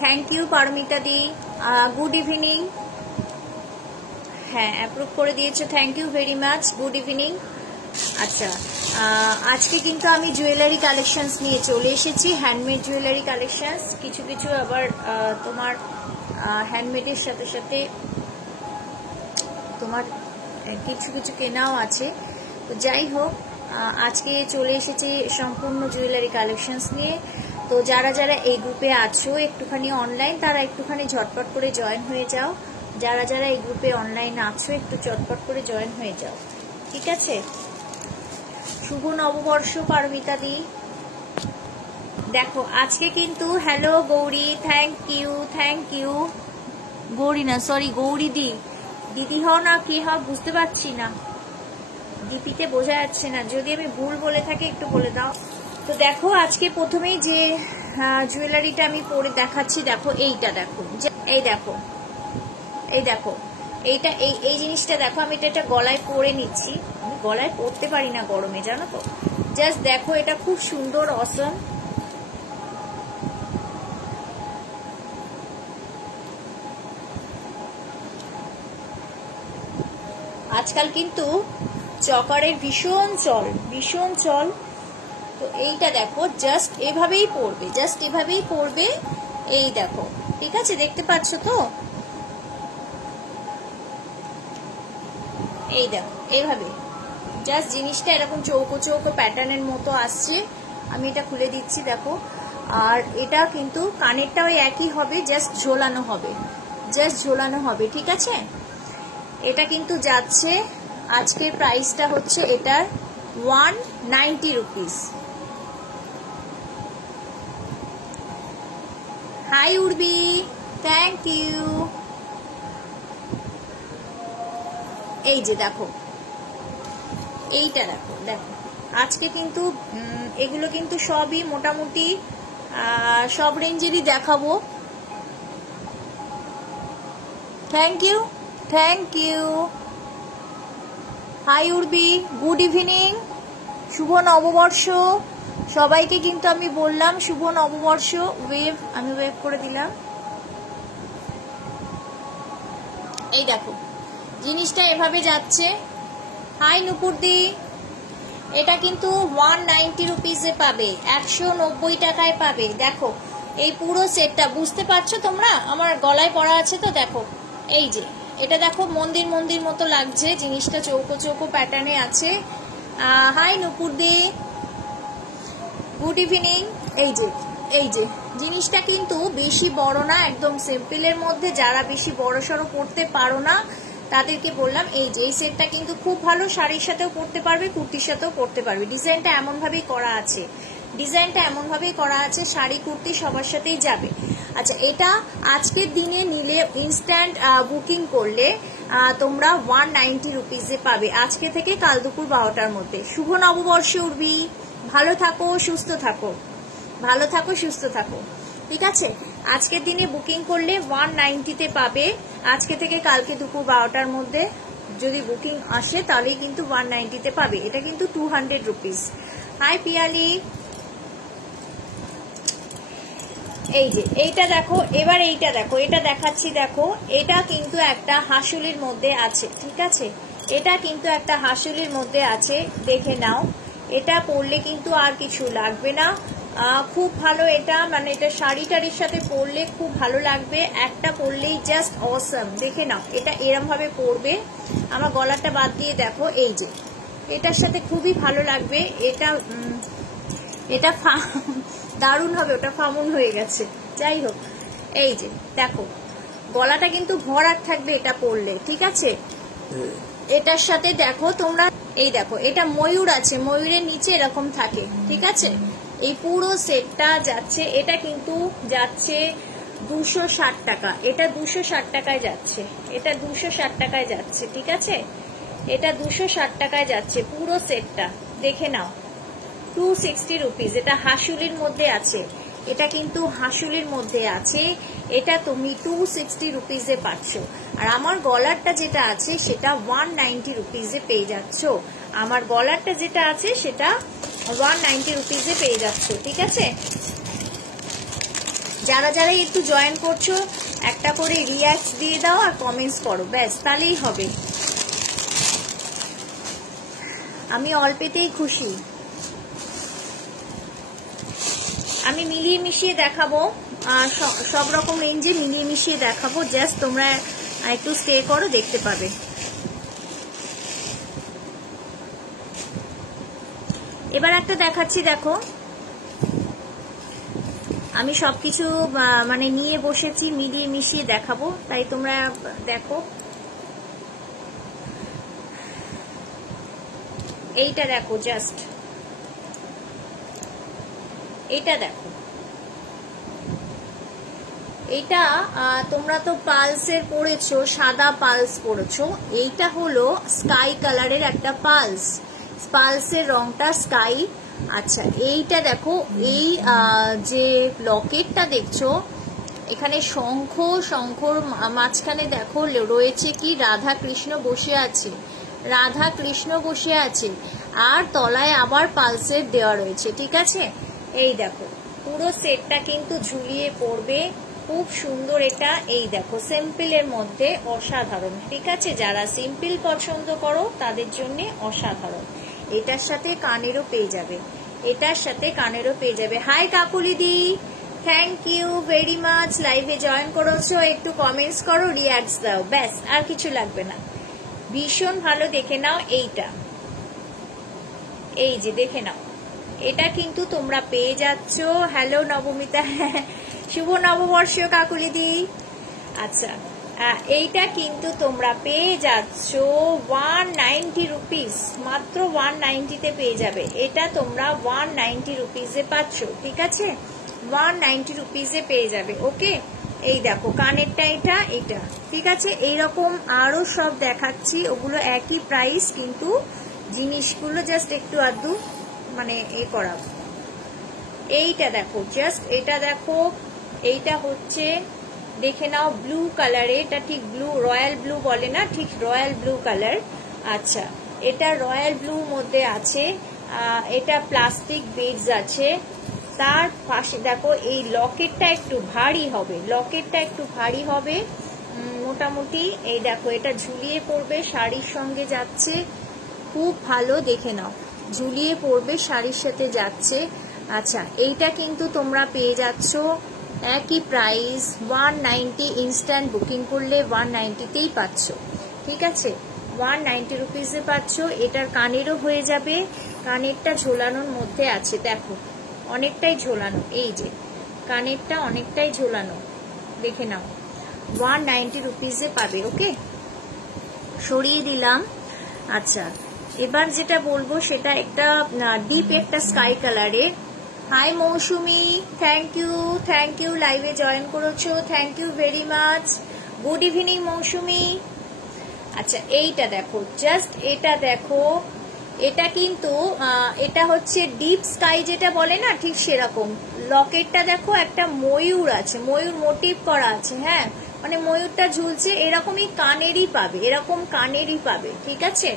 Thank you Paromita দি, good evening. হ্যাঁ approve করে দিয়েছে, thank you very much, good evening. আচ্ছা আজকে কিন্তু আমি জুয়েলারি কালেকশনস নিয়ে চলে এসেছি, হ্যান্ডমেড জুয়েলারি কালেকশনস। কিছু কিছু আবার তোমার হ্যান্ডমেডের সাথে সাথে তোমার কিছু কিছু কেনাও আছে। তো যাই হোক আজকে চলে এসেছি সম্পূর্ণ জুয়েলারি কালেকশনস নিয়ে। তো যারা যারা এই গ্রুপে আছো একটুখানি অনলাইন, তারা একটুখানি ঝটপট করে জয়েন হয়ে যাও। যারা যারা এই গ্রুপে অনলাইন আছো একটু চটপট করে জয়েন হয়ে যাও, ঠিক আছে। শুভ নববর্ষ পারমিতা দি। দেখো আজকে কিন্তু hello Gauri, thank you, thank you. Gauri না, সরি গৌরী দি, দিদি হও না কি হও বুঝতে পারছি না, ডিপিতে বোঝা যাচ্ছে না, যদি আমি ভুল বলে থাকি একটু বলে দাও। তো দেখো আজকে প্রথমেই যে জুয়েলারিটা আমি পরে দেখাচ্ছি, দেখো এইটা দেখো, এই দেখো, এই দেখো এইটা, এই জিনিসটা দেখো, আমি এটা গলায় পরে নিচ্ছি। আমি গলায় পরতে পারি না গরমে, জানো তো। জাস্ট দেখো এটা খুব সুন্দর, অসম। আজকাল কিন্তু চকারের ভীষণ চল, ভীষণ চল। তো এইটা দেখো জাস্ট এভাবেই পরবে, জাস্ট এভাবেই পরবে, এই দেখো, ঠিক আছে, দেখতে পাচ্ছ তো। এই দেখো এইভাবে জাস্ট জিনিসটা এরকম চৌকো চৌকো প্যাটার্নের মতো আসছে। আমি এটা খুলে দিচ্ছি দেখো। আর এটা কিন্তু কানেরটাও একই হবে, জাস্ট ঝোলানো হবে, জাস্ট ঝোলানো হবে, ঠিক আছে। এটা কিন্তু যাচ্ছে, আজকের প্রাইসটা হচ্ছে এটার 190 rupees. Hi Urbi, thank you. এই যে দেখো এইটা দেখো, দেখো আজকে কিন্তু এগুলো কিন্তু সবই মোটামুটি সব রেঞ্জেরই দেখাবো। Thank you, thank you. Hi Urbi, good evening, শুভ নববর্ষ সবাইকে। কিন্তু আমি বললাম শুভ নববর্ষ। ওয়েভ, আমি ওয়েভ করে দিলাম। এই দেখো জিনিসটা এভাবে যাচ্ছে। হাই নুপুরদি, এটা কিন্তু 190 রুপিসে পাবে, 190 টাকায় পাবে। দেখো এই পুরো সেটটা, বুঝতে পারছো তোমরা, আমার গলায় পরা আছে তো, দেখো এই যে এটা দেখো মন্দির মন্দির মতো লাগছে, জিনিসটা চৌকো চৌকো প্যাটার্নে আছে। হাই নুপুরদি, গুড ইভিনিং। এই যে, এই যে জিনিসটা কিন্তু বেশি বড় না, একদম সিম্পলের মধ্যে। যারা বেশি বড় সড়ো পড়তে পারো না তাদেরকে বললাম এই যে এই সেটটা কিন্তু খুব ভালো, শাড়ির সাথেও পরতে পারবে, কুর্তির সাথেও পরতে পারবে। ডিজাইনটা এমন ভাবেই করা আছে, ডিজাইনটা এমন ভাবেই করা আছে, শাড়ি কুর্তি সবার সাথেই যাবে। আচ্ছা এটা আজকের দিনে নিলে, ইনস্ট্যান্ট বুকিং করলে তোমরা 190 রুপিসে পাবে, আজকে থেকে কাল দুপুর 12টার মধ্যে। শুভ নববর্ষ উর্বি, ভালো থাকো সুস্থ থাকো, ভালো থাকো সুস্থ থাকো, ঠিক আছে। আজকের দিনে বুকিং করলে 190-তে পাবে, আজকে থেকে কালকে দুপুর 12টার মধ্যে যদি বুকিং আসে তাহলেই কিন্তু 190-তে পাবে। এটা কিন্তু 200 রুপিস। হাই পিয়ালি, এই যে এইটা দেখো, এবার এইটা দেখো, এটা দেখাচ্ছি দেখো। এটা কিন্তু একটা হাসুলির মধ্যে আছে, ঠিক আছে, এটা কিন্তু একটা হাসুলির মধ্যে আছে, দেখে নাও। এটা পরলে কিন্তু আর কিছু লাগবে না, খুব ভালো। এটা মানে এটা শাড়ি টাড়ির সাথে পরলে খুব ভালো লাগবে, একটা পরলেই জাস্ট অসম। দেখে নাও এটা এরম ভাবে পরবে। আমার গলাটা বাদ দিয়ে দেখো, এই যে এটার সাথে খুবই ভালো লাগবে। এটা এটা দারুণ হবে, ওটা ফামুন হয়ে গেছে, যাই হোক। এই যে দেখো গলাটা কিন্তু ভরাট থাকবে এটা পরলে, ঠিক আছে। এটার সাথে দেখো তোমরা, এই দেখো এটা ময়ূর আছে, ময়ূরের নিচে এরকম থাকে, ঠিক আছে। এই পুরো সেটটা যাচ্ছে, এটা কিন্তু যাচ্ছে 260 টাকা, এটা 260 টাকায় যাচ্ছে, এটা 260 টাকায় যাচ্ছে, ঠিক আছে। এটা 260 টাকায় যাচ্ছে পুরো সেটটা, দেখে নাও। 260 রুপিস। এটা হাসুলির মধ্যে আছে, এটা কিন্তু হাসুলির মধ্যে আছে, এটা তুমি 260 রুপিসে পাচ্ছ। আর আমার গলারটা যেটা আছে সেটা 190 রুপিসে পেয়ে যাচ্ছ। আমার গলারটা যেটা আছে সেটা 190 রুপিসে পেয়ে যাচ্ছ, ঠিক আছে। যারা যারা একটু জয়েন করছো একটা করে রিঅ্যাক্ট দিয়ে দাও আর কমেন্টস করো, ব্যাস তাহলেই হবে। আমি অল্পেতেই খুশি। আমি মিলিয়ে মিশিয়ে দেখাবো, সব রকম রেঞ্জে মিলিয়ে মিশিয়ে দেখাবো, জাস্ট তোমরা একটু স্টে করো, দেখতে পাবে। এবার একটা দেখাচ্ছি, দেখো আমি সবকিছু মানে নিয়ে বসেছি, মিলিয়ে মিশিয়ে দেখাবো, তাই তোমরা দেখো। এইটা দেখো, জাস্ট এইটা দেখো, এইটা তোমরা তো পালসের পড়েছো, সাদা পালস পড়েছো, এইটা হলো স্কাই কালারের একটা পালস, পালসের রংটা স্কাই। আচ্ছা এইটা দেখো, এই যে লকেটটা দেখছো এখানে শঙ্খর মাঝখানে দেখো রয়েছে কি রাধা কৃষ্ণ বসে আছে, রাধা কৃষ্ণ বসে আছে, আর তলায় আবার পালসের দেওয়া রয়েছে, ঠিক আছে। এই দেখো পুরো সেটটা কিন্তু ঝুলিয়ে পড়বে, খুব সুন্দর এটা। এই দেখো সিম্পলের মধ্যে অসাধারণ, ঠিক আছে, যারা সিম্পল পছন্দ করো তাদের জন্য অসাধারণ। এটার সাথে কানেরও পেয়ে যাবে, এটার সাথে কানেরও পেয়ে যাবে। হাই কাকুলিদি, থ্যাংক ইউ ভেরি মাচ, লাইভে জয়েন করেছো, একটু কমেন্টস করো, রিঅ্যাক্টস দাও, ব্যাস আর কিছু লাগবে না। ভীষণ ভালো, দেখে নাও এইটা, এই যে দেখে নাও, এটা কিন্তু তোমরা পেয়ে যাচ্ছ। হ্যালো নবমিতা, শুভ নববর্ষ কাকুলিদি। আচ্ছা এইটা কিন্তু তোমরা পেয়ে যাচ্ছ 190 রুপিস, মাত্র 190-তে পেয়ে যাবে। এটা তোমরা 190 রুপিসে পাচ্ছ, ঠিক আছে, 190 রুপিসে পেয়ে যাবে। ওকে, এই দেখো কানেরটা, এটা ঠিক আছে। এইরকম আরো সব দেখাচ্ছি, ওগুলো একই প্রাইস, কিন্তু জিনিসগুলো জাস্ট একটু আধটু মানে করা। এইটা দেখো, জাস্ট এটা দেখো, এইটা হচ্ছে দেখে নাও ব্লু কালারে, এটা ঠিক ব্লু, রয়্যাল ব্লু বলে না, ঠিক রয়্যাল ব্লু কালার। আচ্ছা এটা রয়্যাল ব্লু মধ্যে আছে, এটা প্লাস্টিক বেডস আছে। তার পাশে দেখো এই লকেটটা একটু ভারী হবে, লকেটটা একটু ভারী হবে মোটামুটি। এই দেখো এটা ঝুলিয়ে পড়বে, শাড়ির সঙ্গে যাচ্ছে, খুব ভালো, দেখে নাও ঝুলিয়ে পড়বে, শাড়ির সাথে যাচ্ছে। আচ্ছা এইটা কিন্তু তোমরা পেয়ে যাচ্ছ একই প্রাইস 190, ইনস্ট্যান্ট বুকিং করলে 190-তেই পাচ্ছ, ঠিক আছে, 190 রুপিসে পাচ্ছ। এটার কানেরও হয়ে যাবে, কানেরটা ঝোলানোর মধ্যে আছে, দেখো অনেকটাই ঝোলানো, এই যে কানেরটা অনেকটাই ঝোলানো, দেখে নাও 190 রুপিসে পাবে। ওকে, সরিয়ে দিলাম। আচ্ছা এবার যেটা বলবো সেটা একটা ডিপ একটা স্কাই কালারে। হাই মৌসুমি, থ্যাংক ইউ লাইভে জয়েন করেছো, thank you very much, good evening Mousumi. আচ্ছা এইটা দেখো, জাস্ট এটা দেখো, এটা কিন্তু এটা হচ্ছে ডিপ স্কাই যেটা বলে না, ঠিক সেরকম। লকেটটা দেখো একটা ময়ূর আছে, ময়ূর মোটিভ করা আছে, হ্যাঁ মানে ময়ূরটা ঝুলছে, এরকমই কানেরই পাবে, এরকম কানেরই পাবে, ঠিক আছে।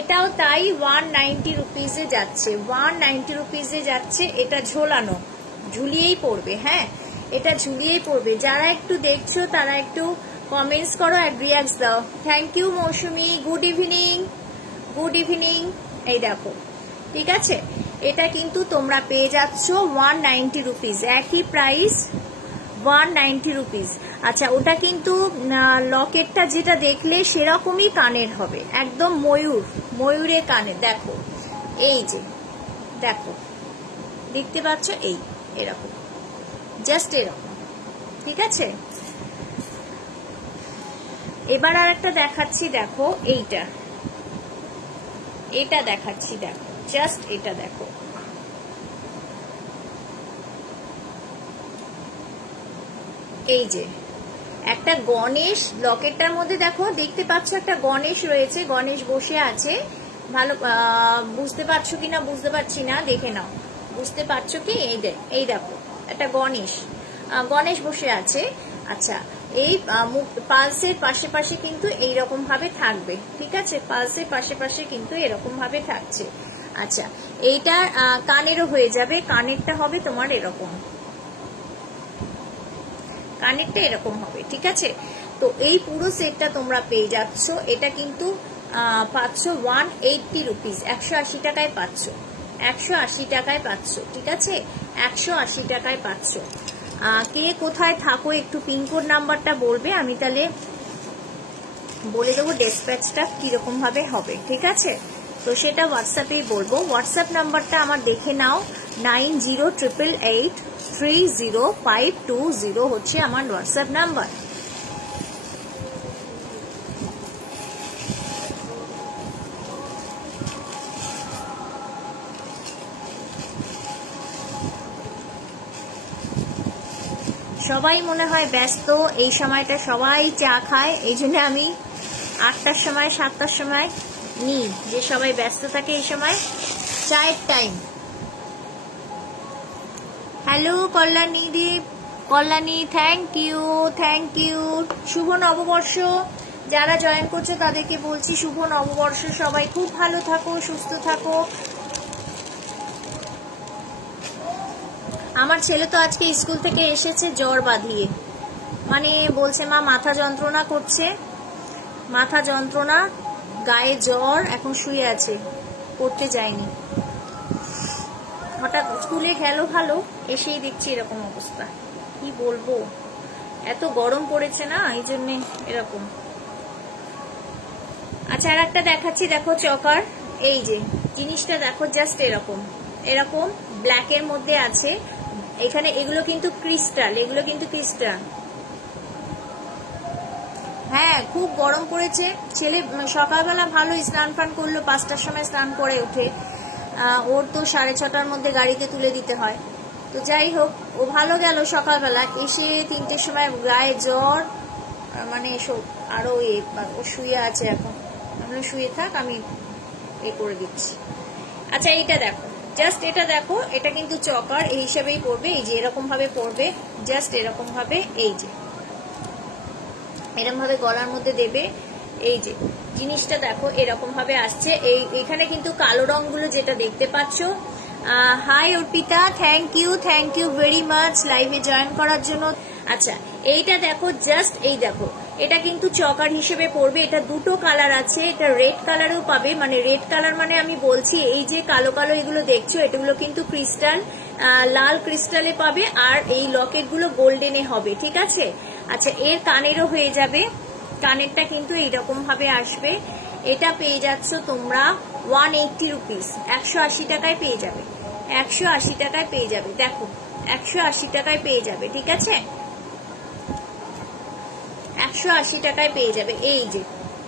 এটাও তাই 190 রুপিসে যাচ্ছে, 190 রুপিসে যাচ্ছে। এটা ঝোলানো, ঝুলিয়েই পড়বে, হ্যাঁ এটা ঝুলিয়েই পড়বে। যারা একটু দেখছো তারা একটু কমেন্টস করো আর রিঅ্যাক্টস দাও। Thank you Mousumi, good evening, good evening. এই দেখো, ঠিক আছে, এটা কিন্তু তোমরা পেয়ে যাচ্ছ 190 রুপিস, একই প্রাইস 190 রুপিস। আচ্ছা ওটা কিন্তু লকেটটা যেটা দেখলে সেরকমই কানের হবে, একদম ময়ূরের কানের। দেখো এই যে দেখো, দেখতে পাচ্ছ, এই এরকম, জাস্ট এরকম, ঠিক আছে। এবার আর একটা দেখাচ্ছি, দেখো এইটা, এটা দেখাচ্ছি, দেখো জাস্ট এটা দেখো, এই যে একটা গণেশ, লকেটটার মধ্যে দেখো দেখতে পাচ্ছ একটা গণেশ রয়েছে, গণেশ বসে আছে। ভালো বুঝতে পারছো কিনা বুঝতে পারছি না, দেখে নাও, বুঝতে পারছো কি, এই দেখো একটা গণেশ বসে আছে। আচ্ছা এই পালসের পাশে পাশে কিন্তু এইরকম ভাবে থাকবে, ঠিক আছে, পালসের পাশে পাশে কিন্তু এরকম ভাবে থাকছে। আচ্ছা এইটা কানেরও হয়ে যাবে, কানেরটা হবে তোমার এরকম, কানেরটা এরকম হবে, ঠিক আছে। তো এই পুরো সেটটা তোমরা পেয়ে যাচ্ছ, এটা কিন্তু পাচ্ছ 180 রুপিস, 180 টাকায় পাচ্ছ, 180 টাকায় পাচ্ছ, ঠিক আছে, 180 টাকায় পাচ্ছ। কে কোথায় থাকো একটু পিনকোড নাম্বারটা বলবে, আমি তাহলে বলে দেবো ডেসপ্যাচটা কিরকম ভাবে হবে, ঠিক আছে। তো সেটা হোয়াটসঅ্যাপেই বলবো। হোয়াটসঅ্যাপ নাম্বারটা আমার দেখে নাও, 9088830520 হচ্ছে আমার হোয়াটসঅ্যাপ নাম্বার। সবাই মনে হয় ব্যস্ত, এই সময়টা সবাই চা খায়, এই জন্য আমি 8টার সময় 7টার সময় নিই, যে সবাই ব্যস্ত থাকে এই সময় চায়ের time. Hello Kalyani Dip, Kalyani thank you, thank you. শুভ নববর্ষ, যারা জয়েন করছো তাদেরকে বলছি শুভ নববর্ষ, সবাই খুব ভালো থাকো, সুস্থ থাকো। আমার ছেলে তো আজকে স্কুল থেকে এসেছে জ্বর বাঁধিয়ে, মানে বলছে মা মাথা যন্ত্রণা করছে, মাথা যন্ত্রণা, গায়ে জ্বর, এখন শুয়ে আছে, পড়তে যায়নি। হঠাৎ স্কুলে গেল ভালো, এসেই দেখছি এরকম অবস্থা, কি বলবো, এত গরম পড়েছে না, এই জন্য এরকম। আচ্ছা আর একটা দেখাচ্ছি, দেখো চকার, এই যে জিনিসটা দেখো, জাস্ট এরকম এরকম ব্ল্যাকের মধ্যে আছে, এখানে এগুলো কিন্তু ক্রিস্টাল, এগুলো কিন্তু ক্রিস্টাল। হ্যাঁ খুব গরম পড়েছে, ছেলে সকালবেলা ভালো স্নান ফান করলো, 5টার সময় স্নান করে উঠে, ওর তো 6:30টার মধ্যে গাড়িতে তুলে দিতে হয়, তো যাই হোক ও ভালো গেল সকালবেলা, এসে 3টের সময় গায়ে জ্বর, মানে আরো ও শুয়ে আছে এখন, আমরা শুয়ে থাক, আমি এ করে দিচ্ছি। আচ্ছা এইটা দেখো, জাস্ট এটা দেখো, এটা কিন্তু চকার এই হিসাবেই পড়বে, এই যে এরকম ভাবে পড়বে, জাস্ট এরকম ভাবে, এই যে এরকম ভাবে গলার মধ্যে দেবে, এই যে জিনিসটা দেখো এরকম ভাবে আসছে। এখানে কিন্তু কালো রংগুলো যেটা দেখতে পাচ্ছ। Hi Arpita, thank you very much লাইভে জয়েন করার জন্য। আচ্ছা এইটা দেখো, জাস্ট এই দেখো, এটা কিন্তু চকার হিসেবে পড়বে, এটা দুটো কালার আছে, এটা রেড কালারেও পাবে, মানে রেড কালার মানে আমি বলছি এই যে কালো কালো এগুলো দেখছো, এটাগুলো কিন্তু ক্রিস্টাল, লাল ক্রিস্টালে পাবে, আর এই লকেট গুলো গোল্ডেনে হবে, ঠিক আছে। আচ্ছা এর কানেরও হয়ে যাবে, কানেরটা কিন্তু এইরকম ভাবে আসবে, এটা পেয়ে যাচ্ছ তোমরা 180 রুপিস, 180 টাকায় পেয়ে যাবে, 180 টাকায় পেয়ে যাবে, দেখো 180 টাকায় পেয়ে যাবে, ঠিক আছে, 180 টাকায় পেয়ে যাবে, এই যে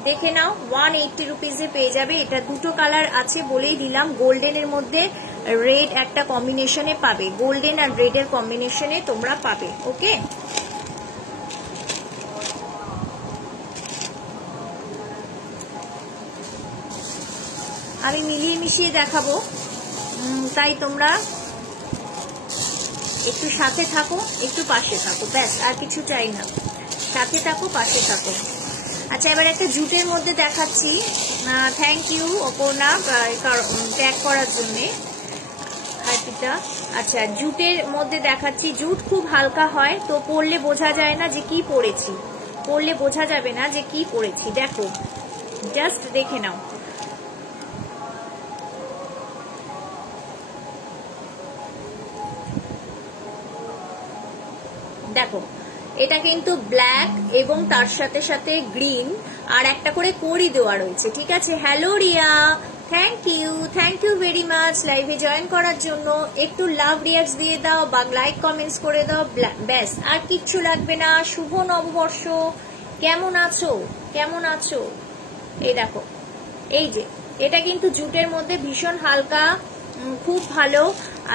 দেখে নাও 180 রুপিসে পেয়ে যাবে। এটা দুটো কালার আছে বলেই দিলাম, গোল্ডেনের মধ্যে রেড একটা কম্বিনেশনে পাবে, গোল্ডেন আর রেডের কম্বিনেশনে তোমরা পাবে, ওকে। আমি মিলিয়ে মিশিয়ে দেখাবো, তাই তোমরা একটু সাথে থাকো, একটু পাশে থাকো, ব্যাস আর কিছু চাই না, সাথে থাকো পাশে থাকো। আচ্ছা এবার একটা জুটের মধ্যে দেখাচ্ছি, থ্যাংক ইউ অপর্ণা ট্যাগ করার জন্যে, হার্পিতা। আচ্ছা জুটের মধ্যে দেখাচ্ছি, জুট খুব হালকা হয়, তো পরলে বোঝা যায় না যে কি পরেছি, পরলে বোঝা যাবে না যে কি পরেছি, দেখো জাস্ট দেখে নাও, দেখো এটা কিন্তু ব্ল্যাক এবং তার সাথে সাথে গ্রিন আর একটা করে কড়ি দেওয়া রয়েছে, ঠিক আছে। Hello Riya, thank you very much লাইভে জয়েন করার জন্য। একটু লাভ রিয়াক্টস দিয়ে দাও বা লাইক কমেন্টস করে দাও, ব্যাস আর কিচ্ছু লাগবে না। শুভ নববর্ষ, কেমন আছো, কেমন আছো? এই দেখো, এই যে এটা কিন্তু জুটের মধ্যে ভীষণ হালকা, খুব ভালো।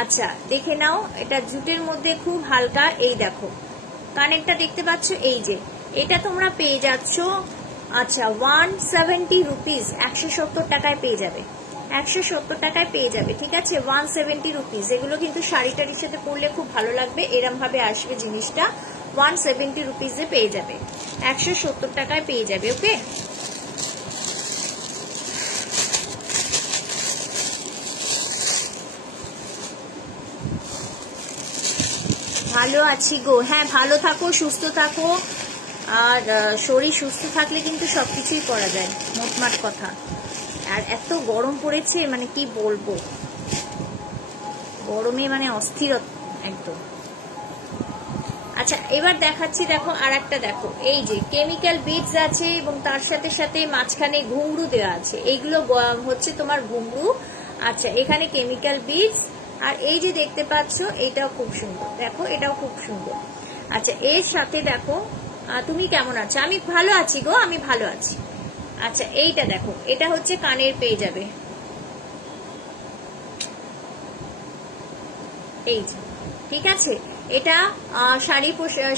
আচ্ছা দেখে নাও, এটা জুটের মধ্যে খুব হালকা, এই দেখো কানেরটা দেখতে পাচ্ছ, এই যে এটা তোমরা পেয়ে যাচ্ছ। আচ্ছা 170 রুপিস, 170 টাকায় পেয়ে যাবে, 170 টাকায় পেয়ে যাবে, ঠিক আছে, 170 রুপিস। এগুলো কিন্তু শাড়িটার সাথে পরলে খুব ভালো লাগবে, এরম ভাবে আসবে জিনিসটা, 170 রুপিসে পেয়ে যাবে, 170 টাকায় পেয়ে যাবে, ওকে। ভালো আছি গো। হ্যাঁ ভালো থাকো, সুস্থ থাকো, আর শরীর সুস্থ থাকলে কিন্তু সবকিছুই করা যায়, মোটমাট কথা। আর এত গরম পড়েছে, মানে কি বলবো, গরমে মানে অস্থির একদম। আচ্ছা এবার দেখাচ্ছি, দেখো আর একটা দেখো, এই যে কেমিক্যাল বিটস আছে এবং তার সাথে সাথে মাঝখানে ঘুংরু দেওয়া আছে, এইগুলো হচ্ছে তোমার ঘুংরু। আচ্ছা এখানে কেমিক্যাল বিটস, আর এই যে দেখতে পাচ্ছ এটাও খুব সুন্দর, দেখো এটাও খুব সুন্দর। আচ্ছা এর সাথে দেখো, তুমি কেমন আছো? আমি ভালো আছি গো, আমি ভালো আছি। আচ্ছা এইটা দেখো, এটা হচ্ছে কানের পেয়ে যাবে, এই যে, ঠিক আছে। এটা শাড়ির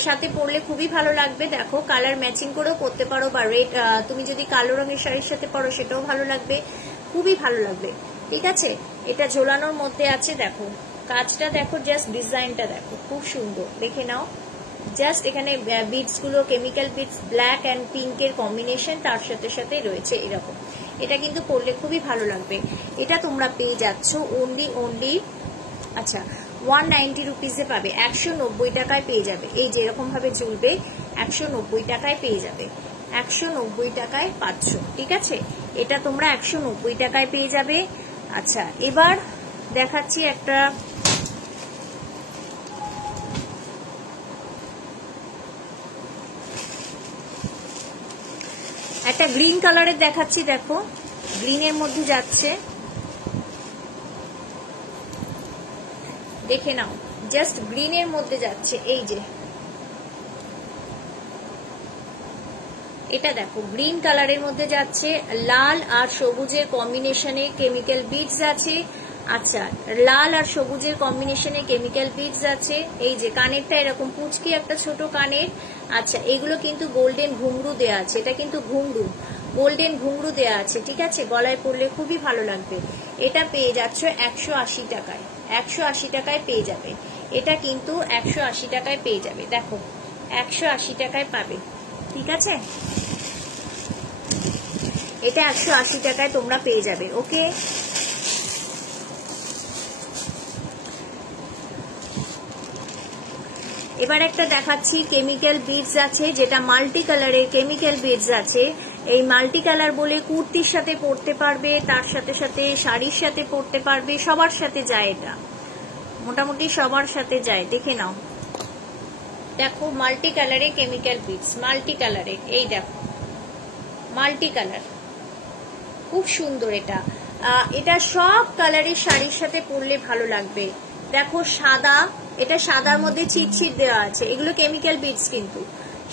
সাথে পরলে খুবই ভালো লাগবে। দেখো কালার ম্যাচিং করেও পরতে পারো, বা রেড তুমি যদি কালো রঙের শাড়ির সাথে পরো সেটাও ভালো লাগবে, খুবই ভালো লাগবে, ঠিক আছে। এটা ঝোলানোর মধ্যে আছে, দেখো কাজটা দেখো, জাস্ট ডিজাইনটা দেখো, খুব সুন্দর, দেখে নাও। জাস্ট এখানে বিটস গুলো কেমিক্যাল বিটস, ব্ল্যাক অ্যান্ড পিঙ্কের কম্বিনেশন, তার সাথে সাথে রয়েছে এরকম। এটা কিন্তু পরলে খুবই ভালো লাগবে। এটা তোমরা পেয়ে যাচ্ছ অনলি আচ্ছা 190 রুপিসে পাবে, 190 টাকায় পেয়ে যাবে। এই যে এরকম ভাবে ঝুলবে, 190 টাকায় পেয়ে যাবে, 190 টাকায় পাচ্ছ, ঠিক আছে। এটা তোমরা 190 টাকায় পেয়ে যাবে। আচ্ছা এবার দেখাচ্ছি একটা গ্রিন কালারের দেখাচ্ছি, দেখো গ্রিনের মধ্যে যাচ্ছে, দেখে নাও, জাস্ট গ্রিনের মধ্যে যাচ্ছে। এই যে এটা দেখো গ্রিন কালারের মধ্যে যাচ্ছে, লাল আর সবুজের কম্বিনেশনে কেমিক্যাল বিটস আছে। আচ্ছা লাল আর সবুজের কম্বিনেশনে কেমিক্যাল বিটস আছে। এই যে কানেরটা এরকম পুচকি একটা ছোট কানের। আচ্ছা এগুলো কিন্তু গোল্ডেন ঘুংরু দেয়া আছে, এটা কিন্তু ঘুংরু, গোল্ডেন ঘুংরু দেয়া আছে, ঠিক আছে। গলায় পরলে খুবই ভালো লাগবে। এটা পেয়ে যাচ্ছ 180 টাকায়, 180 টাকায় পেয়ে যাবে। এটা কিন্তু 180 টাকায় পেয়ে যাবে, দেখো 180 টাকায় পাবে, ঠিক আছে। এটা 180 টাকায় তোমরা পেয়ে যাবে, ওকে। এবার একটা দেখাচ্ছি কেমিক্যাল বিটস আছে, যেটা মাল্টি কালারের কেমিক্যাল বিটস আছে। এই মাল্টি কালার বলে কুর্তির সাথে পরতে পারবে, তার সাথে সাথে শাড়ির সাথে পরতে পারবে, সবার সাথে যায়, এটা মোটামুটি সবার সাথে যায়, দেখে নাও। দেখো মাল্টি কালারে কেমিক্যাল বিটস, মাল্টি কালারে, এই দেখো মাল্টি কালার, খুব সুন্দর। এটা সব কালারের শাড়ির সাথে পরলে ভালো লাগবে। দেখো সাদা, এটা সাদার মধ্যে ছিটছিট দেওয়া আছে, এগুলো কেমিক্যাল বিটস কিন্তু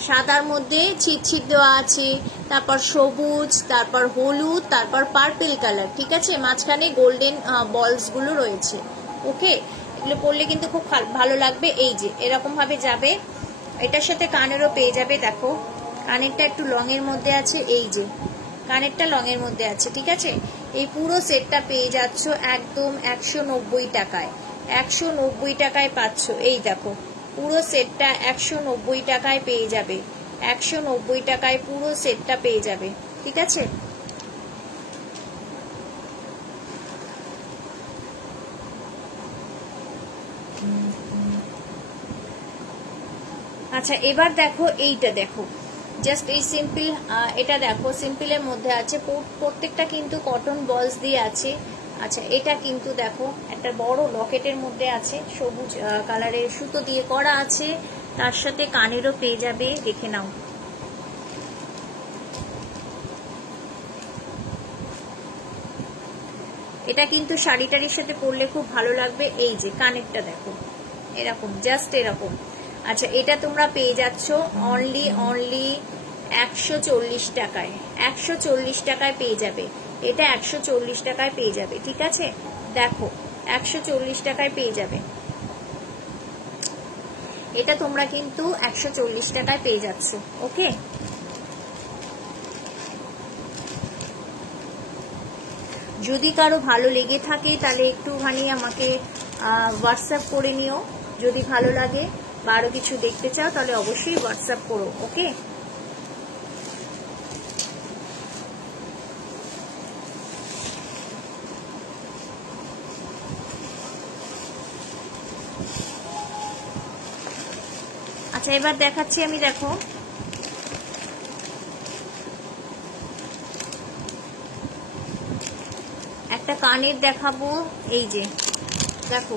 সাদার মধ্যে ছিটছিট দেওয়া আছে, তারপর সবুজ, তারপর হলুদ, তারপর পার্পল কালার, ঠিক আছে। মাঝখানে গোল্ডেন বলস গুলো রয়েছে, ওকে। এগুলো পরলে কিন্তু খুব ভালো লাগবে। এই যে এরকম ভাবে যাবে, এটার সাথে কানেরও পেয়ে যাবে, দেখো কানেরটা একটু লং এর মধ্যে আছে, এই যে কানেরটা লং এর মধ্যে আছে, ঠিক আছে। এই পুরো সেটটা পেয়ে যাচ্ছ একদম 190 টাকায়, 190 টাকায় পাচ্ছ। এই দেখো পুরো সেটটা 190 টাকায় পেয়ে যাবে, 190 টাকায় পুরো সেটটা পেয়ে যাবে, ঠিক আছে। আচ্ছা এবার দেখো এইটা, দেখো জাস্ট এই সিম্পল, এটা দেখো সিম্পলের মধ্যে আছে, প্রত্যেকটা কিন্তু কটন বলস দিয়ে আছে। আচ্ছা এটা কিন্তু দেখো একটা বড় লকেটের মধ্যে আছে, সবুজ কালারের সুতো দিয়ে করা আছে, তার সাথে কানেরও পেয়ে যাবে, দেখে নাও। এটা কিন্তু শাড়ি টাড়ির সাথে পরলে খুব ভালো লাগবে। এই যে কানেরটা দেখো এরকম, জাস্ট এরকম। আচ্ছা এটা তোমরা পেয়ে যাচ্ছ অনলি 140 টাকায়, 140 টাকায় পেয়ে যাবে। এটা 140 টাকায় পেয়ে যাবে, ঠিক আছে। দেখো 140 টাকায় পেয়ে যাবে, এটা তোমরা কিন্তু 140 টাকায় পেয়ে যাচ্ছ, ওকে। যদি কারো ভালো লেগে থাকে তাহলে একটুখানি আমাকে হোয়াটসঅ্যাপ করে নিও, যদি ভালো লাগে বা আরো কিছু দেখতে চাও তাহলে অবশ্যই হোয়াটসঅ্যাপ করো, ওকে। এবার দেখাচ্ছি আমি, দেখো একটা কানের দেখাবো। এই যে দেখো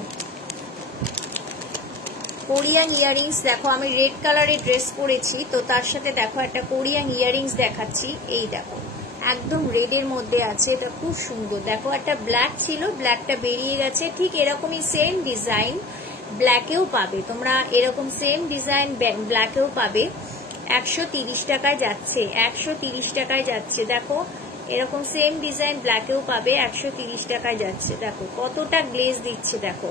কোরিয়ান ইয়ারিংস, দেখো আমি রেড কালারের ড্রেস পরেছি, তো তার সাথে দেখো একটা কোরিয়ান ইয়ারিংস দেখাচ্ছি। এই দেখো একদম রেডের মধ্যে আছে, এটা খুব সুন্দর। দেখো একটা ব্ল্যাক ছিল, ব্ল্যাকটা বেরিয়ে গেছে। ঠিক এরকমই সেম ডিজাইন ব্ল্যাকেও পাবে তোমরা, এরকম সেম ডিজাইন ব্ল্যাকেও পাবে। 130 টাকায় যাচ্ছে, 130 টাকায় যাচ্ছে। দেখো এরকম সেম ডিজাইন ব্ল্যাকেও পাবে, 130 টাকায় যাচ্ছে। দেখো কতটা গ্লেজ দিচ্ছে, দেখো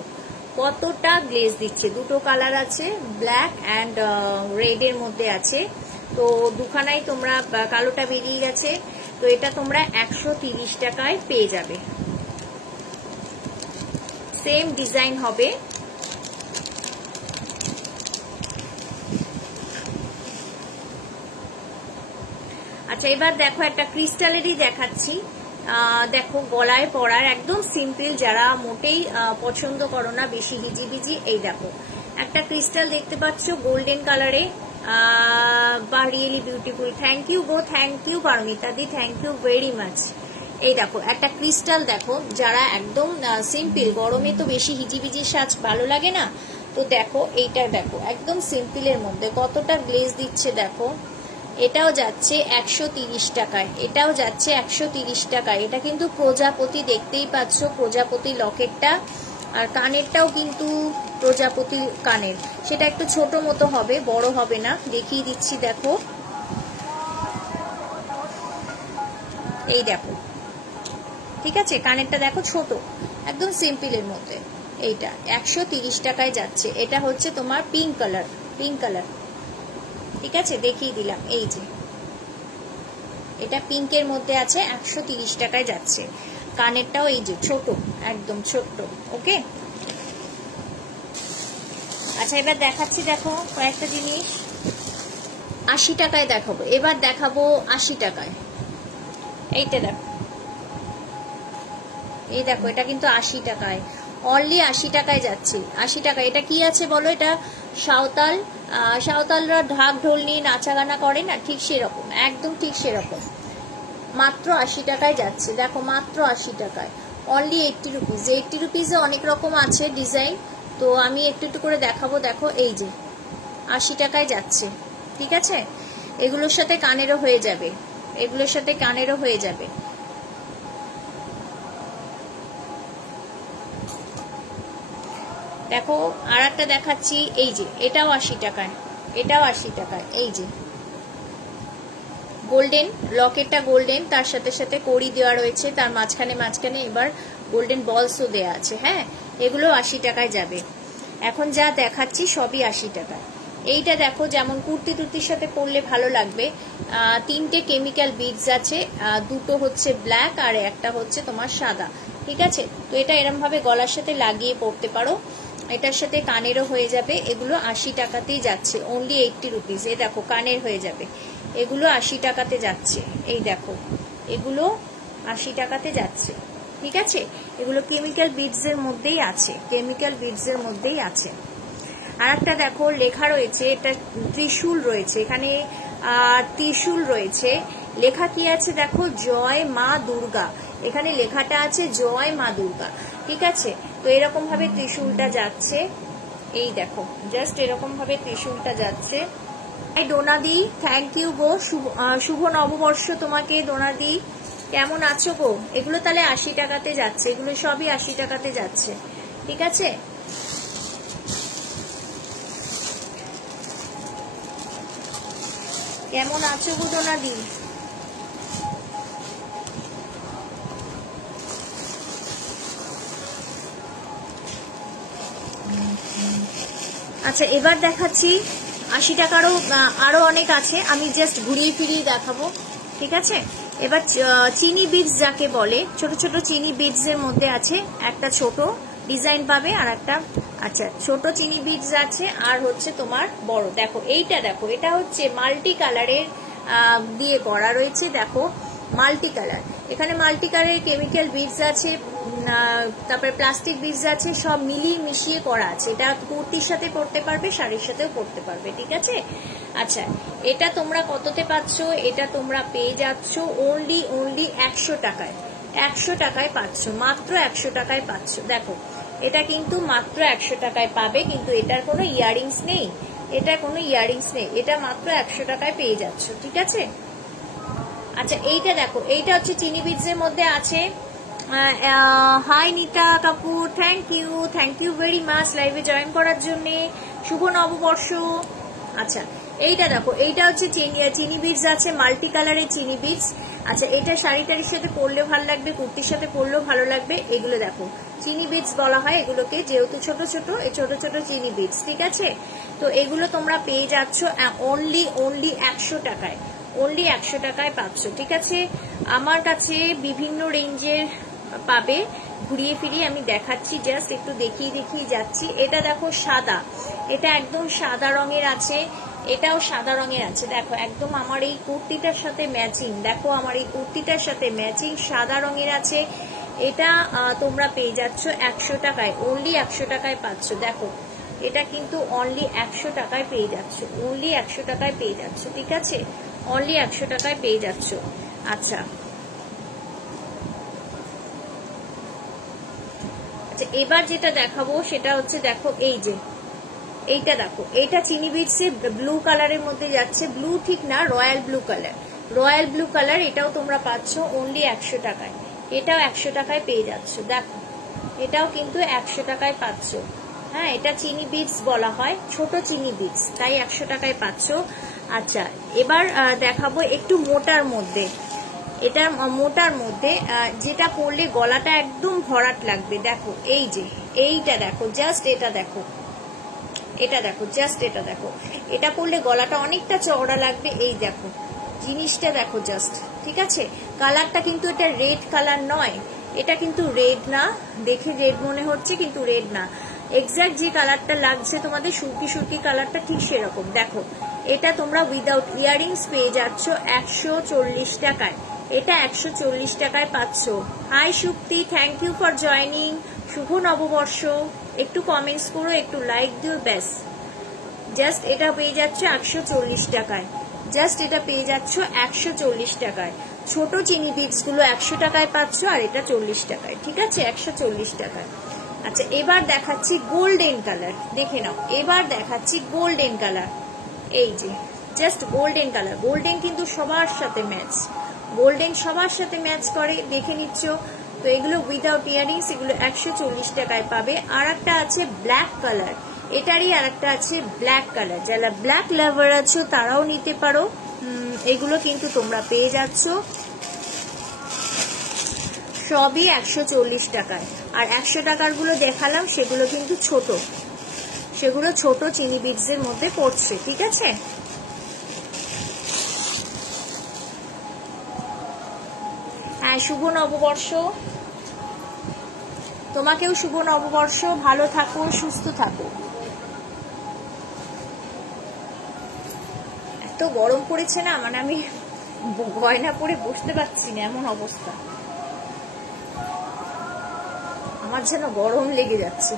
কতটা গ্লেজ দিচ্ছে। দুটো কালার আছে, ব্ল্যাক অ্যান্ড রেড এর মধ্যে আছে। তো দুখানাই তোমরা, কালোটা বেরিয়ে গেছে, তো এটা তোমরা 130 টাকায় পেয়ে যাবে। সেম ডিজাইন হবে। আচ্ছা এবার দেখো একটা ক্রিস্টালেরই দেখাচ্ছি। দেখো গলায় পরার একদম সিম্পল, যারা মোটেই পছন্দ করো না বেশি হিজিবিজি, এই দেখো একটা ক্রিস্টাল দেখতে পাচ্ছ গোল্ডেন কালারে, বা রিয়েলি বিউটিফুল। থ্যাংক ইউ গো, থ্যাংক ইউ পারমিতা দি, থ্যাংক ইউ ভেরি মাচ। এই দেখো একটা ক্রিস্টাল, দেখো যারা একদম সিম্পল, গরমে তো বেশি হিজিবিজি সাজ ভালো লাগে না, তো দেখো এইটা দেখো একদম সিম্পলের মধ্যে কতটা গ্লেজ দিচ্ছে। দেখো এটাও যাচ্ছে 130 টাকায়, এটাও যাচ্ছে 130 টাকায়। এটা কিন্তু প্রজাপতি, দেখতেই পাচ্ছ প্রজাপতি লকেটটা, আর কানেরটাও কিন্তু প্রজাপতি কানের। সেটা একটু ছোট মতো হবে, বড় হবে না, দেখিয়ে দিচ্ছি। দেখো এই দেখো, ঠিক আছে, কানেরটা দেখো ছোট, একদম সিম্পলের মধ্যে। এইটা 130 টাকায় যাচ্ছে। এটা হচ্ছে তোমার পিঙ্ক কালার, পিঙ্ক কালার, ঠিক আছে, দেখিয়ে দিলাম। এই যে এটা পিঙ্কের মধ্যে আছে, 130 টাকায় যাচ্ছে। কানেরটাও এই যে ছোট, একদম ছোট্ট। ওকে, আচ্ছা এবার দেখাচ্ছি, দেখো কয়েকটা জিনিস 80 টাকায় দেখাবো। এবার দেখাবো 80 টাকায়। এইটা দেখো, এই দেখো এটা কিন্তু 80 টাকায়, অনলি 80 টাকায় যাচ্ছে। 80 টাকা। এটা কি আছে বলো? এটা সাঁওতাল, সাঁওতালরা ঢাক ঢোল নিয়ে নাচা গানা করে না, ঠিক সেরকম, একদম ঠিক সেরকম। মাত্র 80 টাকায় যাচ্ছে। দেখো মাত্র 80 টাকায়, অনলি 80 রুপিস। 80 রুপিসে অনেক রকম আছে ডিজাইন, তো আমি একটু একটু করে দেখাবো। দেখো এই যে 80 টাকায় যাচ্ছে, ঠিক আছে। এগুলোর সাথে কানেরও হয়ে যাবে, এগুলোর সাথে কানেরও হয়ে যাবে। দেখো আর একটা দেখাচ্ছি, এই যে এটাও 80 টাকায়, এটাও 80 টাকায়। এই যে গোল্ডেন লকেটটা, গোল্ডেন, তার সাথে সাথে কড়ি দেওয়া রয়েছে, তার মাঝখানে মাঝখানে এবার গোল্ডেন বলসও দেওয়া আছে। হ্যাঁ, এগুলো 80 টাকায় যাবে। এখন যা দেখাচ্ছি সবই 80 টাকায়। এইটা দেখো, যেমন কুর্তি টুর্তির সাথে পরলে ভালো লাগবে। 3টে কেমিক্যাল বিডস আছে, 2টো হচ্ছে ব্ল্যাক আর একটা হচ্ছে তোমার সাদা, ঠিক আছে। তো এটা এরম ভাবে গলার সাথে লাগিয়ে পরতে পারো, এটার সাথে কানেরও হয়ে যাবে। এগুলো 80 টাকাতেই যাচ্ছে, অনলি 80 রুপিস। এই দেখো কানের হয়ে যাবে, এগুলো 80 টাকাতে যাচ্ছে। এই দেখো এগুলো 80 টাকাতে যাচ্ছে, ঠিক আছে। এগুলো কেমিক্যাল বিডস এর মধ্যেই আছে, কেমিক্যাল বিডস এর মধ্যেই আছে। আর একটা দেখো লেখা রয়েছে, এটা ত্রিশূল রয়েছে এখানে, ত্রিশূল রয়েছে, লেখা কি আছে দেখো, জয় মা দুর্গা। এখানে লেখাটা আছে জয় মা দুর্গা, ঠিক আছে। তো এরকম ভাবে ত্রিশূলটা যাচ্ছে, এই দেখো জাস্ট এরকম ভাবে ত্রিশূলটা যাচ্ছে। ডোনাদি, থ্যাংক ইউ গো, শুভ নববর্ষ তোমাকে ডোনাদি, কেমন আছো গো? এগুলো তাহলে 80 টাকাতে যাচ্ছে, এগুলো সবই 80 টাকাতে যাচ্ছে, ঠিক আছে। কেমন আছো গো ডোনাদি? আচ্ছা এবার দেখাচ্ছি 80 টাকারও আরো অনেক আছে, আমি জাস্ট ঘুরিয়ে ফিরিয়ে দেখাবো, ঠিক আছে। এবার চিনি বিডস যাকে বলে, ছোট ছোট চিনি বিডস এর মধ্যে আছে, একটা ছোট ডিজাইন পাবে আর একটা, আচ্ছা ছোট চিনি বিডস আছে আর হচ্ছে তোমার বড়। দেখো এইটা দেখো, এটা হচ্ছে মাল্টি কালারের দিয়ে করা রয়েছে। দেখো মাল্টি কালার, এখানে মাল্টি কালারের কেমিক্যাল বিডস আছে, তারপরে প্লাস্টিক বিটস আছে, সব মিলিয়ে মিশিয়ে করা আছে। এটা কুর্তির সাথে পরতে পারবে, শাড়ির সাথেও পরতে পারবে, ঠিক আছে। আচ্ছা, এটা তোমরা কততে পাচ্ছ? এটা তোমরা পেয়ে যাচ্ছ অনলি 100 টাকায়। 100 টাকায় পাচ্ছ, মাত্র 100 টাকায় পাচ্ছ। দেখো, এটা কিন্তু মাত্র 100 টাকায় পাবে, কিন্তু এটার কোনো ইয়ারিংস নেই, এটা কোনো ইয়ারিংস নেই, এটা মাত্র 100 টাকায় পেয়ে যাচ্ছ, ঠিক আছে। আচ্ছা, এইটা দেখো, এইটা হচ্ছে চিনি বিটস এর মধ্যে আছে। Hi Nita Kapoor, thank you very much লাইভে জয়েন করার জন্য। শুভ নববর্ষ। আচ্ছা, এইটা দেখো, এইটা হচ্ছে চিনি বিটস আছে, মাল্টি কালারের চিনি বিটস। আচ্ছা, এটা শাড়ি টাড়ির সাথে পরলেও ভালো লাগবে, কুর্তির সাথে পরলেও ভালো লাগবে। এগুলো দেখো চিনি বিটস বলা হয় এগুলোকে, যেহেতু ছোট ছোট, এই ছোট ছোট চিনি বিটস, ঠিক আছে। তো এগুলো তোমরা পেয়ে যাচ্ছ অনলি 100 টাকায়, অনলি 100 টাকায় পাচ্ছ, ঠিক আছে। আমার কাছে বিভিন্ন রেঞ্জের পাবে, ঘুরিয়ে ফিরিয়ে আমি দেখাচ্ছি, জাস্ট একটু দেখিয়ে যাচ্ছি। এটা দেখো সাদা, এটা একদম সাদা রঙের আছে, এটাও সাদা রঙের আছে। দেখো একদম আমার এই কুর্তিটার সাথে ম্যাচিং, দেখো আমার এই কুর্তিটার সাথে ম্যাচিং সাদা রঙের আছে। এটা তোমরা পেয়ে যাচ্ছ 100 টাকায়, অনলি 100 টাকায় পাচ্ছ। দেখো, এটা কিন্তু অনলি 100 টাকায় পেয়ে যাচ্ছ, অনলি 100 টাকায় পেয়ে যাচ্ছ, ঠিক আছে, অনলি 100 টাকায় পেয়ে যাচ্ছ। আচ্ছা, আচ্ছা, এবার যেটা দেখাবো সেটা হচ্ছে, দেখো এই যে এইটা দেখো, এইটা চিনি বিটস এর ব্লু কালারের মধ্যে যাচ্ছে, ব্লু ঠিক না, royal blue colour, royal blue colour. এটাও তোমরা পাচ্ছ অনলি 100 টাকায়, এটাও 100 টাকায় পেয়ে যাচ্ছ। দেখো, এটাও কিন্তু 100 টাকায় পাচ্ছ। হ্যাঁ, এটা চিনি বিটস বলা হয়, ছোট চিনি বিটস, তাই 100 টাকায় পাচ্ছ। আচ্ছা, এবার দেখাবো একটু মোটার মধ্যে, এটা মোটার মধ্যে যেটা পরলে গলাটা একদম ভরাট লাগবে। দেখো এই যে এইটা দেখো, জাস্ট এটা দেখো, এটা দেখো, জাস্ট এটা দেখো, এটা পরলে গলাটা অনেকটা চওড়া লাগবে। এই দেখো জিনিসটা দেখো জাস্ট, ঠিক আছে। কালারটা কিন্তু এটা রেড কালার নয়, এটা কিন্তু রেড না, দেখে রেড মনে হচ্ছে কিন্তু রেড না, এক্সাক্ট যে কালারটা লাগছে তোমাদের সুরকি কালারটা ঠিক সেরকম। দেখো, এটা তোমরা উইদাউট ইয়ারিংস পেয়ে যাচ্ছ 140 টাকায়, এটা 140 টাকায় পাচ্ছ। Hi Supti, thank you for joining, শুভ নববর্ষ। একটু কমেন্টস করো, একটু লাইক দিও, ব্যাস। জাস্ট এটা পেয়ে যাচ্ছ 140 টাকায়, জাস্ট এটা পেয়ে যাচ্ছ 140 টাকায়। ছোট চিনি বিটস গুলো 100 টাকায় পাচ্ছ, আর এটা 40 টাকায়, ঠিক আছে, 140 টাকায়। আচ্ছা, এবার দেখাচ্ছি গোল্ডেন কালার, দেখে নাও, এবার দেখাচ্ছি গোল্ডেন কালার। এই যে জাস্ট গোল্ডেন কালার, গোল্ডেন কিন্তু সবার সাথে ম্যাচ, গোল্ডেন সবার সাথে ম্যাচ করে, দেখে নিচ্ছ। তো এগুলো উইদাউট ইয়ারিংস, এগুলো 140 টাকায় পাবে। আর একটা আছে ব্ল্যাক কালার, এটারই আর একটা আছে ব্ল্যাক কালার, যারা ব্ল্যাক লাভার আছো তারাও নিতে পারো। এগুলো কিন্তু তোমরা পেয়ে যাচ্ছ সবই 140 টাকায়। আর 100 টাকার গুলো দেখালাম সেগুলো কিন্তু ছোট, সেগুলো ছোট চিনি বিটস এর মধ্যে পড়ছে, ঠিক আছে। হ্যাঁ, শুভ নববর্ষ, তোমাকেও শুভ নববর্ষ, ভালো থাকো, সুস্থ থাকো। এত গরম পড়েছে না, মানে আমি গয়না পরে বসতে পারছি না, এমন অবস্থা, আমার যেন গরম লেগে যাচ্ছে।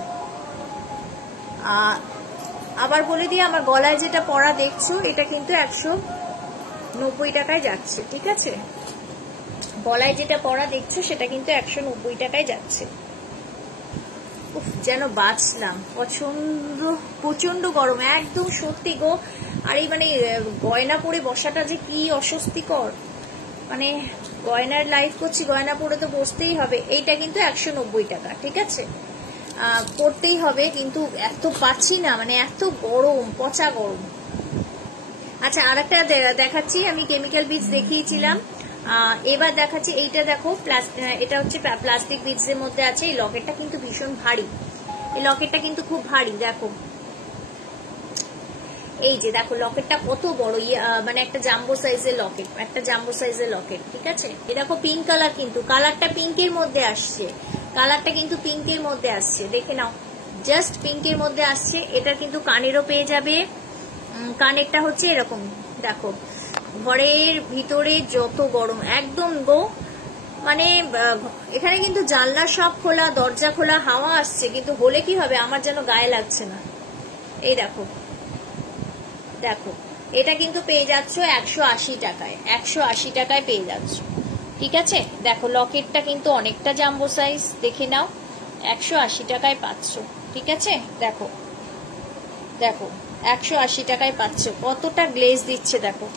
আবার বলে দিই, আমার গলায় যেটা পরা দেখছো এটা কিন্তু 190 টাকায় যাচ্ছে, ঠিক আছে। গলায় যেটা পরা দেখছো সেটা কিন্তু 190 টাকায় যাচ্ছে। যেন বাঁচলাম, প্রচন্ড গরম একদম, সত্যি গো। আর এই মানে গয়না পরে বসাটা যে কি অস্বস্তিকর, মানে গয়নার লাইফ করছি, গয়না পরে তো বসতেই হবে। এইটা কিন্তু 190 টাকা, ঠিক আছে, পড়তেই হবে, কিন্তু এত পাচ্ছি না, মানে এত গরম, পচা গরম। আচ্ছা, আর একটা দেখাচ্ছি, আমি কেমিক্যাল বিটস দেখিয়েছিলাম, এবার দেখাচ্ছি এইটা দেখো, এটা হচ্ছে প্লাস্টিক বিটস এর মধ্যে আছে। এই লকেটটা কিন্তু ভীষণ ভারী, এই লকেটটা কিন্তু খুব ভারী। দেখো এই যে দেখো লকেটটা কত বড়, মানে একটা জাম্বো সাইজের লকেট, একটা জাম্বো সাইজের লকেট, ঠিক আছে। এ দেখো পিঙ্ক কালার, কিন্তু কালারটা পিঙ্কের মধ্যে আসছে, কালারটা কিন্তু পিঙ্কের মধ্যে আসছে, দেখে নাও, জাস্ট পিঙ্কের মধ্যে আসছে। এটা কিন্তু কানেরও পেয়ে যাবে, কানেরটা হচ্ছে এরকম, দেখো ঘরের ভিতরে যত গরম, একদম গো মানে এখানে কিন্তু জানলা সব খোলা, দরজা খোলা, হাওয়া আসছে, কিন্তু হলে কি হবে আমার যেন গায়ে লাগছে না। এই দেখো দেখো, এটা কিন্তু পেয়ে যাচ্ছ 180 টাকায়, 180 টাকায় পেয়ে যাচ্ছ। ঠিক আছে, দেখো লকেটটা কিন্তু অনেকটা জাম্বো সাইজ, দেখে নাও, 180 টাকায় পাচ্ছ। ঠিক আছে, দেখো দেখো 180 টাকায় পাচ্ছ, কতটা গ্লেজ দিচ্ছে দেখো।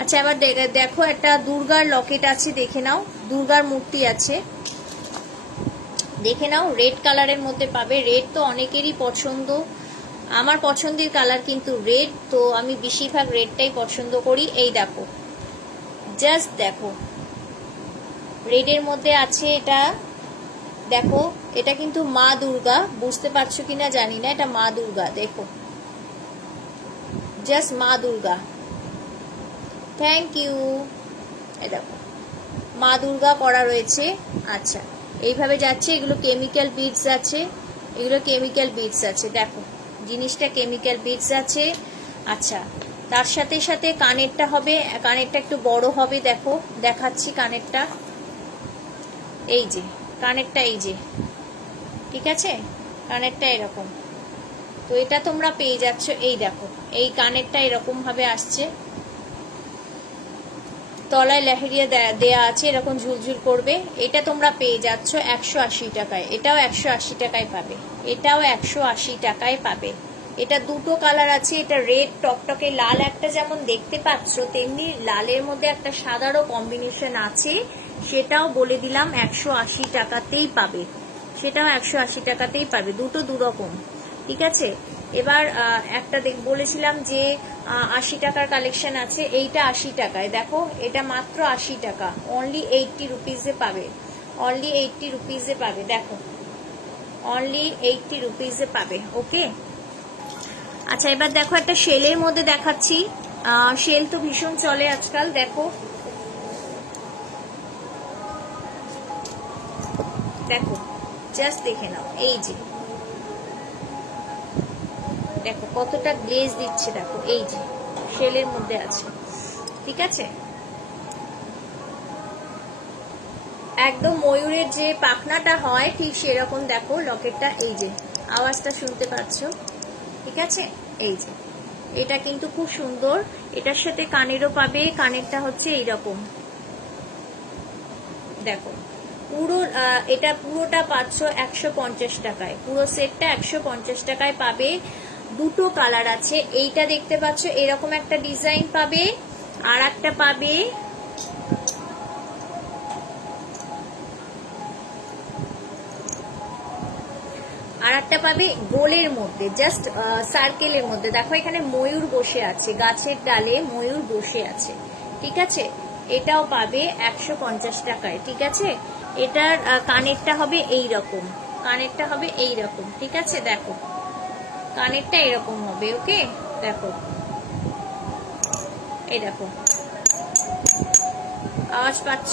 আচ্ছা, এবার দেখো একটা দুর্গার লকেট আছে, দেখে নাও, দুর্গার মূর্তি আছে, দেখে নাও, রেড কালারের মধ্যে পাবে। রেড তো অনেকেরই পছন্দ, আমার পছন্দের কালার কিন্তু রেড, তো আমি বেশিরভাগ রেডটাই পছন্দ করি। এই দেখো, জাস্ট দেখো, রেডের মধ্যে আছে এটা, দেখো এটা কিন্তু মা দুর্গা, বুঝতে পারছো কিনা জানি না, এটা মা দুর্গা, দেখো জাস্ট মা দুর্গা। Thank you. এই দেখো মা দুর্গা করা রয়েছে। আচ্ছা, এইভাবে যাচ্ছে, এগুলো কেমিক্যাল বিডস আছে, এগুলো কেমিক্যাল বিডস আছে, দেখো জিনিসটা কেমিক্যাল বিডস আছে। আচ্ছা, তার সাথে সাথে কানেরটা হবে, কানেরটা একটু বড় হবে, দেখো দেখাচ্ছি কানেরটা, এই যে কানেরটা, এই যে, ঠিক আছে, কানেরটা এরকম, তো এটা তোমরা পেয়ে যাচ্ছ। এই দেখো, এই কানেরটা এরকম ভাবে আসছে, তলায় লেহেরিয়া দেয়া আছে, এরকম ঝুলঝুল করবে। এটা তোমরা পেয়ে যাচ্ছ 180 টাকায়, এটাও 180 টাকায় পাবে, এটাও 180 টাকায় পাবে। এটা দুটো কালার আছে, এটা রেড টকটকে লাল একটা যেমন দেখতে পাচ্ছ, তেমনি লালের মধ্যে একটা সাদারও কম্বিনেশন আছে, সেটাও বলে দিলাম 180 টাকাতেই পাবে, সেটাও 180 টাকাতেই পাবে, দুটো দুরকম। ঠিক আছে, এবার একটা বলেছিলাম যে 80 টাকার কালেকশন আছে, এইটা 80 টাকায়, দেখো এটা মাত্র 80 টাকা, অনলি 80 রুপিজে পাবে, অনলি 80 রুপিজে পাবে, দেখো অনলি 80 রুপিজে পাবে। ওকে, আচ্ছা এবার দেখো একটা শেলের মধ্যে দেখাচ্ছি, শেল তো ভীষণ চলে আজকাল, দেখো দেখো জাস্ট দেখে নাও, এই যে দেখো কতটা গ্লেজ দিচ্ছে, দেখো এই যে শেলের মধ্যে আছে। ঠিক আছে, একদম ময়ূরের যে পাখনাটা হয় ঠিক সেরকম, দেখো লকেটটা, এই যে আওয়াজটা শুনতে পাচ্ছ, ঠিক আছে, এই যে এটা কিন্তু খুব সুন্দর, এটার সাথে কানেরও পাবে, কানেরটা হচ্ছে এইরকম, দেখো পুরো এটা পুরোটা পাচ্ছ 150 টাকায়, পুরো সেটটা 150 টাকায় পাবে। দুটো কালার আছে, এইটা দেখতে পাচ্ছ এরকম একটা ডিজাইন পাবে, আর একটা পাবে গোলের মধ্যে, জাস্ট সার্কেলের মধ্যে, দেখো এখানে ময়ূর বসে আছে, গাছের ডালে ময়ূর বসে আছে। ঠিক আছে, এটাও পাবে 150 টাকায়। ঠিক আছে, এটার কানেরটা হবে এই রকম, কানেরটা হবে এই রকম। ঠিক আছে, দেখো কানেরটা এরকম হবে। ওকে, দেখো এই দেখো আওয়াজ পাচ্ছ,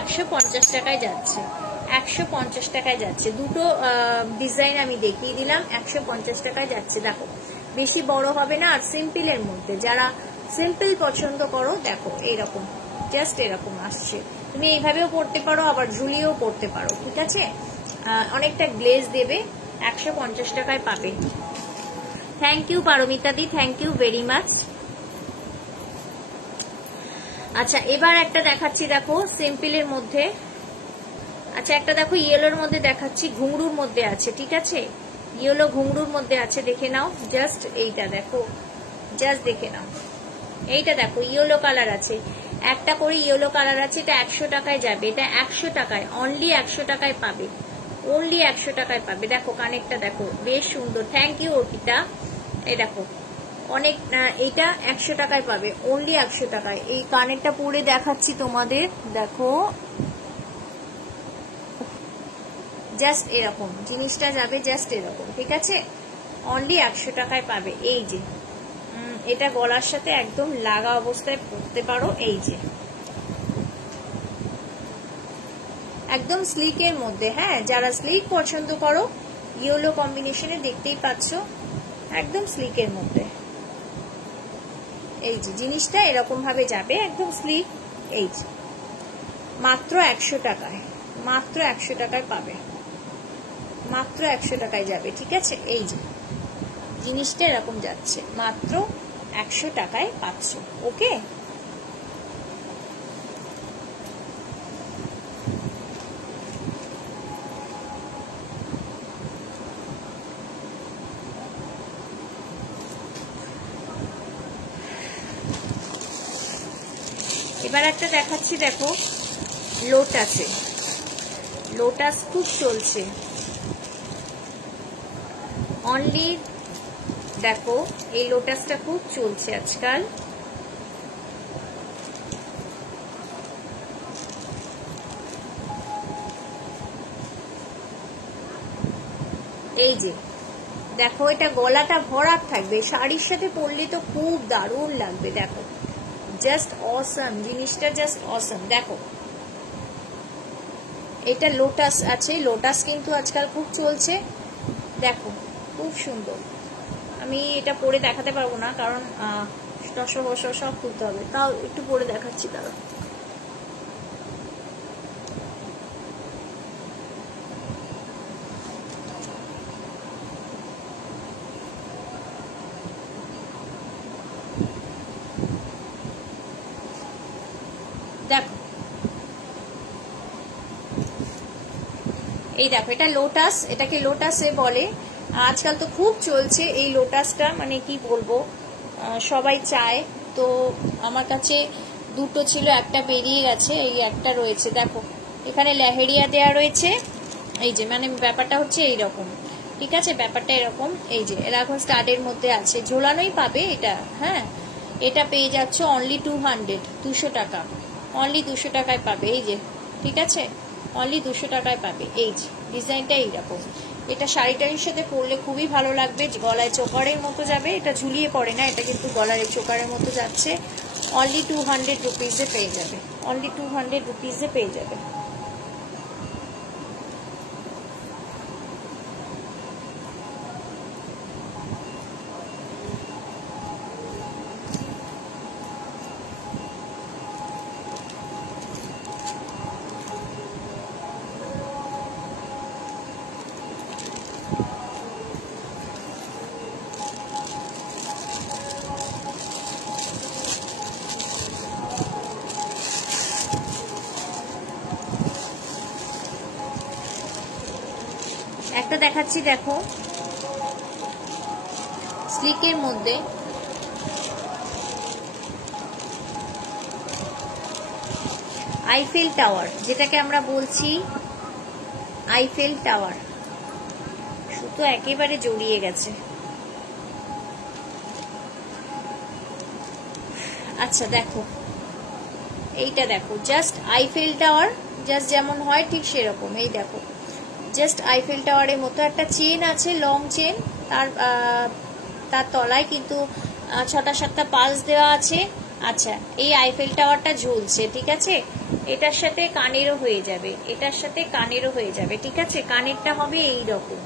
150 টাকায় যাচ্ছে, 150 টাকায় যাচ্ছে, দুটো ডিজাইন আমি দেখিয়ে দিলাম, 150 টাকায় যাচ্ছে। দেখো বেশি বড় হবে না, আর সিম্পলের মধ্যে, যারা সিম্পল পছন্দ করো, দেখো এইরকম জাস্ট এরকম আসছে, তুমি এইভাবেও পড়তে পারো, আবার ঝুলিয়েও পড়তে পারো। ঠিক আছে, অনেকটা গ্লেজ দেবে, 150 টাকায় পাবে। থ্যাংক ইউ পারমিতা দি, থ্যাংক ইউ ভেরি মাচ। আচ্ছা এবার একটা দেখাচ্ছি, দেখো সিম্পলের মধ্যে, আচ্ছা একটা দেখো ইয়েলোর মধ্যে দেখাচ্ছি, ঘুংরুর মধ্যে আছে। ঠিক আছে, ইয়েলো ঘুংরুর মধ্যে আছে, দেখে নাও, জাস্ট এইটা দেখো, জাস্ট দেখে নাও, এইটা দেখো ইয়েলো কালার আছে, একটা করে ইয়েলো কালার আছে, এটা 100 টাকায় যাবে, এটা 100 টাকায়, অনলি 100 টাকায় পাবে, অনলি 100 টাকায় পাবে। দেখো কানেরটা দেখো বেশ সুন্দর, থ্যাংক ইউ অর্পিতা। এই দেখো অনেক, এইটা 100 টাকায় পাবে, অনলি 100 টাকায়। এই কানেরটা পরে দেখাচ্ছি তোমাদের, দেখো জাস্ট এরকম জিনিসটা যাবে, জাস্ট এরকম। ঠিক আছে, অনলি 100 টাকায় পাবে। এই যে এটা গলার সাথে একদম লাগা অবস্থায় পরতে পারো, এই যে একদম স্লিকের মধ্যে। হ্যাঁ, যারা স্লিক পছন্দ করো, ইয়েলো কম্বিনেশনে দেখতেই পাচ্ছ, একদম স্লিকের মধ্যে। এই যে জিনিসটা এরকম ভাবে যাবে, একদম স্লিক। এই যে মাত্র 100 টাকায়, মাত্র 100 টাকায় পাবে, মাত্র 100 টাকায় যাবে। ঠিক আছে, এই যে জিনিসটা এরকম যাচ্ছে, মাত্র 100 টাকায় পাচ্ছ। ওকে, এবার একটা দেখাচ্ছি, দেখো লোটাসে, লোটাস খুব চলছে অনলি, দেখো এই লোটাসটা খুব চলছে আজকাল। এই যে দেখো, এটা গলাটা ভরাট থাকবে, শাড়ির সাথে পরলে তো খুব দারুণ লাগবে। দেখো জাস্ট অসম, জিনিসটা জাস্ট অসম। দেখো এটা লোটাস আছে, লোটাস কিন্তু আজকাল খুব চলছে, দেখো খুব সুন্দর। আমি এটা পরে দেখাতে পারবো না, কারণ সব খুলতে হবে, তাও একটু পরে দেখাচ্ছি। তারা দেখো, এই দেখো এটা লোটাস, এটাকে লোটাসে বলে, আজকাল তো খুব চলছে এই লোটাসটা, মানে কি বলবো, সবাই চায়। তো আমার কাছে দুটো ছিল, একটা বেরিয়ে গেছে, এই একটা রয়েছে। দেখো এখানে লেহেরিয়া দেয়া রয়েছে, এই যে মানে ব্যাপারটা হচ্ছে এইরকম। ঠিক আছে, ব্যাপারটা এরকম, এই যে এরা এখন স্টাডের মধ্যে আছে, ঝোলানোই পাবে এটা। হ্যাঁ, এটা পেয়ে যাচ্ছ অনলি 200 টাকা, অনলি 200 টাকায় পাবে। এই যে ঠিক আছে, অনলি 200 টাকায় পাবে। এই যে ডিজাইনটা এইরকম, এটা শাড়িটারির সাথে পরলে খুবই ভালো লাগবে, গলায় চোকারের মতো যাবে, এটা ঝুলিয়ে পড়ে না, এটা কিন্তু গলায় চোকারের মতো যাচ্ছে। অনলি 200 রুপিসে পেয়ে যাবে, অনলি 200 রুপিসে পেয়ে যাবে। একটা দেখাচ্ছি, দেখো স্লিকের মধ্যে, আইফেল টাওয়ার, যেটাকে আমরা বলছি আইফেল টাওয়ার, সুতো একেবারে জড়িয়ে গেছে। আচ্ছা দেখো এইটা, দেখো জাস্ট আইফেল টাওয়ার, জাস্ট যেমন হয় ঠিক সেরকম। এই দেখো জাস্ট আইফেল টাওয়ারের মতো একটা চেন আছে, লং চেন, তার তলায় কিন্তু 6-7টা পালস দেওয়া আছে। আচ্ছা, এই আইফেল টাওয়ারটা ঝুলছে। ঠিক আছে, এটার সাথে কানেরও হয়ে যাবে, এটার সাথে কানেরও হয়ে যাবে। ঠিক আছে, কানেরটা হবে এইরকম,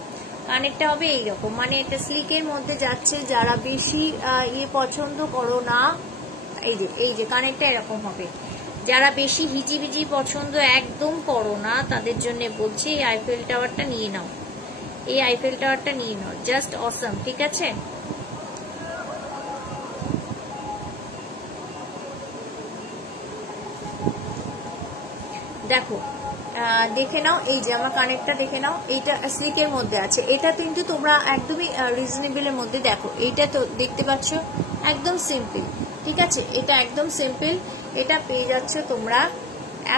কানেরটা হবে এইরকম, মানে এটা স্লিকের মধ্যে যাচ্ছে। যারা বেশি পছন্দ করো না, এই যে কানেরটা এরকম হবে। যারা বেশি হিজিবিজি পছন্দ একদম করো না, তাদের জন্য বলছি এই আইফেল টাওয়ারটা নিয়ে নাও, এই আইফেল টাওয়ারটা নিয়ে নাও, জাস্ট অসম। ঠিক আছে, দেখো দেখে নাও, এই যে আমার কানেরটা দেখে নাও, এইটা স্লিকের মধ্যে আছে, এটা কিন্তু তোমরা একদমই রিজনেবলের মধ্যে। দেখো এইটা তো দেখতে পাচ্ছ, একদম সিম্পল। ঠিক আছে, এটা একদম সিম্পল, এটা পেয়ে যাচ্ছ তোমরা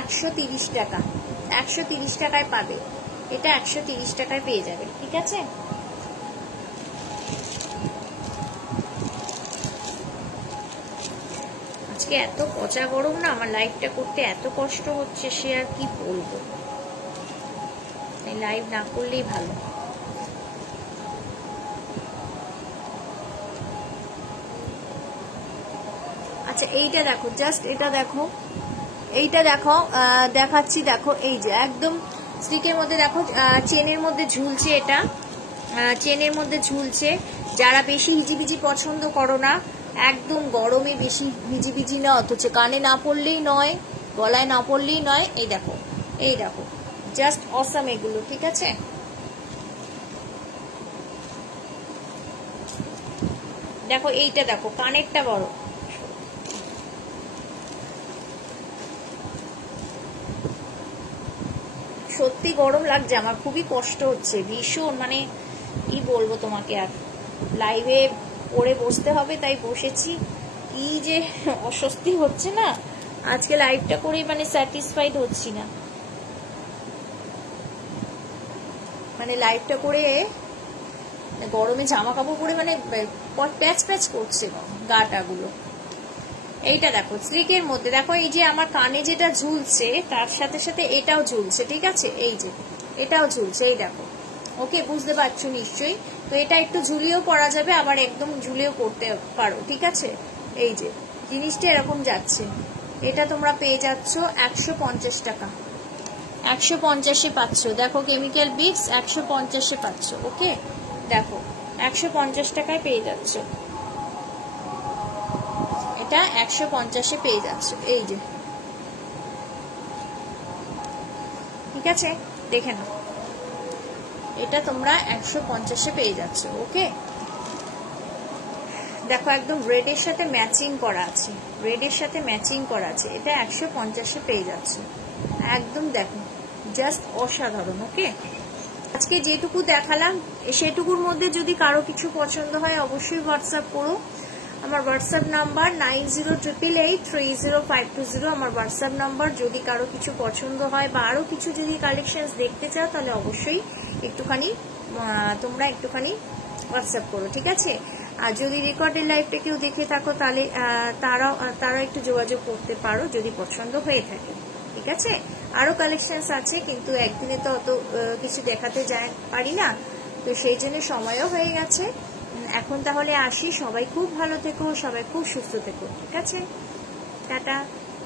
130 টাকা, 130 টাকায় পাবে, এটা 130 টাকায় পেয়ে যাবে। ঠিক আছে, আজকে এত পচা গরম না, আমার লাইভটা করতে এত কষ্ট হচ্ছে, সে আর কি বলবো, লাইভ না করলেই ভালো। আচ্ছা এইটা দেখো, জাস্ট এটা দেখো, এইটা দেখো, দেখাচ্ছি। দেখো এই যে একদম স্টিকের মধ্যে, দেখো চেনের মধ্যে ঝুলছে, এটা চেনের মধ্যে ঝুলছে। যারা বেশি হিজিবিজি পছন্দ করো না, একদম গরমে বেশি হিজিবিজি না, অথচ কানে না পড়লেই নয়, গলায় না পরলেই নয়। এই দেখো, এই দেখো, জাস্ট অসাম এগুলো, ঠিক আছে। দেখো এইটা দেখো, কানেরটা বড়, সত্যি গরম লাগছে আমার, খুবই কষ্ট হচ্ছে ভীষণ, মানে কি বলবো তোমাকে, আর লাইভে পড়ে বসতে হবে তাই বসেছি, কি যে অস্বস্তি হচ্ছে না আজকে লাইভটা করে, মানে স্যাটিসফাইড হচ্ছি না, মানে লাইভটা করে গরমে জামা কাপড় পরে মানে প্যাচ প্যাচ করছে গাটা গুলো। এইটা দেখো স্লিকের মধ্যে, দেখো এই যে আমার কানে যেটা ঝুলছে তার সাথে সাথে এটাও ঝুলছে, ঠিক আছে, এই যে এটাও ঝুলছে, এই দেখো, ওকে, বুঝতে পারছো নিশ্চয়ই। তো এটা একটু ঝুলিয়েও পরা যাবে, আবার একদম ঝুলিয়েও করতে পারো, ঠিক আছে। এই যে জিনিসটা এরকম যাচ্ছে, এটা তোমরা পেয়ে যাচ্ছ 150 টাকা, 150-এ পাচ্ছ। দেখো কেমিক্যাল বিটস 150-এ পাচ্ছ, ওকে, দেখো 150 টাকায় পেয়ে যাচ্ছ, এটা 150-এ পেয়ে যাচ্ছ, এই যে, ঠিক আছে, দেখে নাও, এটা তোমরা 150-এ পেয়ে যাচ্ছ, ওকে। দেখো একদম রেডের সাথে ম্যাচিং করা আছে, রেডের সাথে ম্যাচিং করা আছে, এটা 150-এ পেয়ে যাচ্ছ, একদম দেখো জাস্ট অসাধারণ, ওকে। আজকে যেটুকু দেখালাম সেটুকুর মধ্যে যদি কারো কিছু পছন্দ হয় অবশ্যই হোয়াটসঅ্যাপ করো। আমার হোয়াটসঅ্যাপ নাম্বার 9088830520 আমার হোয়াটসঅ্যাপ নাম্বার। যদি কারো কিছু পছন্দ হয় বা আরো কিছু যদি কালেকশনস দেখতে চাও তাহলে অবশ্যই তোমরা একটুখানি হোয়াটসঅ্যাপ করো, ঠিক আছে। আর যদি রেকর্ডের লাইভটা কেউ দেখে থাকো তাহলে তারা একটু যোগাযোগ করতে পারো যদি পছন্দ হয়ে থাকে, ঠিক আছে। আরো কালেকশনস আছে কিন্তু একদিনে তো অত কিছু দেখাতে পারি না, তো সেই জন্য সময়ও হয়ে গেছে। এখন তাহলে আসি, সবাই খুব ভালো থেকো, সবাই খুব সুস্থ থেকো, ঠিক আছে, টাটা।